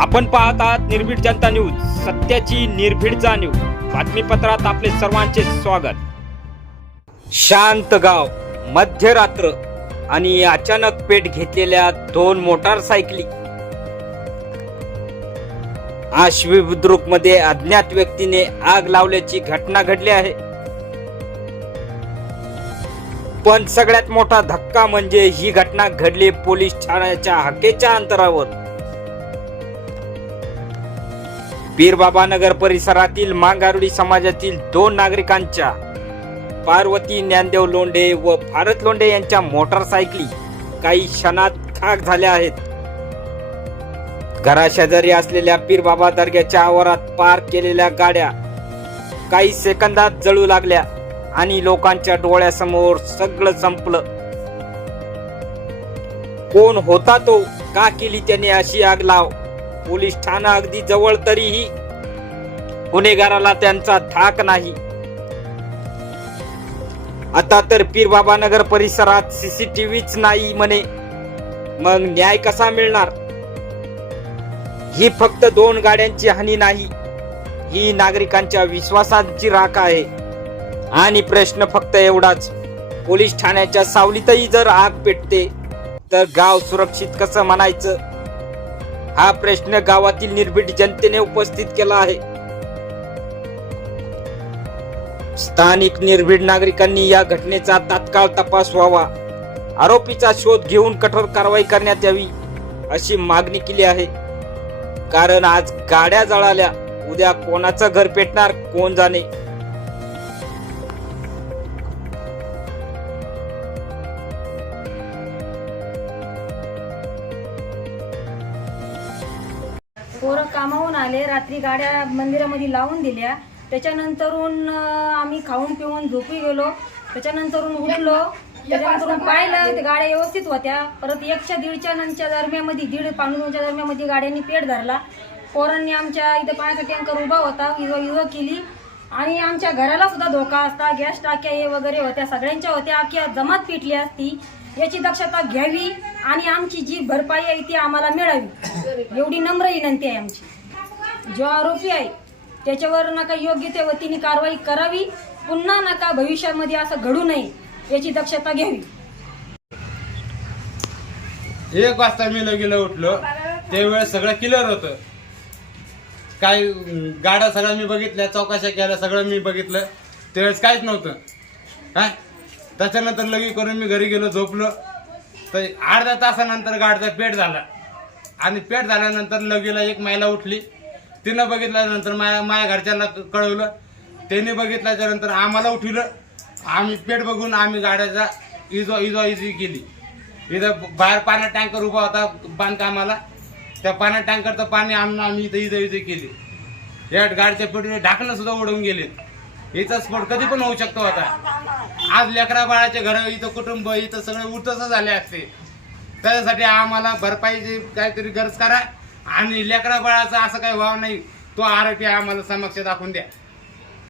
आपण पाहत आहात निर्भीड जनता न्यूज सत्याची निर्भीड जाणीव बातमीपत्रात आपले सर्वांचे स्वागत. शांत गाव मध्यरात्र आणि अचानक पेट घेतलेल्या दोन मोटारसायकली. आश्वी बुद्रुकमध्ये अज्ञात व्यक्तीने आग लावल्याची घटना घडली आहे. पण सगळ्यात मोठा धक्का म्हणजे ही घटना घडली पोलीस ठाण्याच्या हकेच्या अंतरावर. पीरबाबा नगर परिसरातील मांगारुडी समाजातील दोन नागरिकांच्या पार्वती ज्ञानदेव लोंढे व भारत लोंढे यांच्या मोटारसायकली काही क्षणात खाक झाल्या आहेत. घराशेजारी असलेल्या पीरबाबा दर्ग्याच्या आवारात पार्क केलेल्या गाड्या काही सेकंदात जळू लागल्या आणि लोकांच्या डोळ्यासमोर सगळं संपलं. कोण होता तो? का केली त्याने अशी आग लाव? पोलीस ठाणा अगदी जवळ तरीही गुन्हेगाराला त्यांचा थाक नाही. आता तर पीरबाबा नगर परिसरात सीसीटीव्हीच नाही म्हणे. मग न्याय कसा मिळणार? ही फक्त दोन गाड्यांची हानी नाही ही नागरिकांच्या विश्वासाची राख आहे. आणि प्रश्न फक्त एवढाच पोलीस ठाण्याच्या सावलीतही जर आग पेटते तर गाव सुरक्षित कसं म्हणायचं? हा प्रश्न गावातील निर्भीड जनतेने उपस्थित केला आहे. स्थानिक निर्भीड नागरिकांनी या घटनेचा तात्काळ तपास व्हावा आरोपीचा शोध घेऊन कठोर कारवाई करण्यात यावी अशी मागणी केली आहे. कारण आज गाड्या जळाल्या. उद्या कोणाचं घर पेटणार कोण जाणे? पोरं कामावून आले रात्री गाड्या मंदिरामध्ये लावून दिल्या. त्याच्यानंतरून आम्ही खाऊन पिऊन झोपी गेलो. त्याच्यानंतरून उठलो. त्याच्यानंतरून पाहिलं ते गाड्या व्यवस्थित होत्या. परत एकशा दीडच्या नंतरच्या दरम्यामध्ये दीड पावणे दोनच्या दरम्यामध्ये गाड्यांनी पेट धरला. पोरांनी आमच्या इथं पाण्याचा टँकर उभा होता इजो इव केली. आणि आमच्या घराला सुद्धा धोका असता. गॅस टाक्या हे वगैरे होत्या. सगळ्यांच्या होत्या. अख्ख्या जमात पिटली असती. याची दक्षता घ्यावी आणि आमची जी भरपाई आहे ती आम्हाला मिळावी. एवढी नम्र विनंती आहे आमची. जो आरोपी आहे त्याच्यावर नका योग्य त्या वतीने कारवाई करावी. पुन्हा नका भविष्यामध्ये असं घडू नये याची दक्षता घ्यावी. एक वाजता मी लगेला उठलो. त्यावेळेस सगळं क्लिअर होतं. काय गाड्या सगळ्या मी बघितल्या चौकाशा केल्या सगळं मी बघितलं. त्यावेळेस काहीच नव्हतं. काय त्याच्यानंतर लगेच करून मी घरी गेलो झोपलो. तर अर्ध्या तासानंतर गाडीचा पेट झाला. आणि पेट झाल्यानंतर लगेला एक महिला उठली. तिनं बघितल्यानंतर माया माया घरच्यांना कळवलं. त्यांनी बघितल्याच्यानंतर आम्हाला उठवलं. आम्ही पेट बघून आम्ही गाड्याचा इजो इजो इजी केली. इथं बाहेर पाण्यात टँकर उभा होता बांधकामाला. त्या पाण्यात टँकरचं पाणी आम्ही आम्ही इथं इजो इजी केली. या गाडीच्या पेटीने ढाकणं सुद्धा उडवून गेले. इथं स्फोट कधी पण होऊ शकतो आता. आज लेकरा बाळाच्या घर इथं कुटुंब इथं सगळे उठस झाले असते. त्याच्यासाठी आम्हाला भरपाईची काहीतरी गरज करा. आणि लेकरा बाळाचं असं काही व्हावं नाही. तो आरोपी आम्हाला समक्ष दाखवून द्या.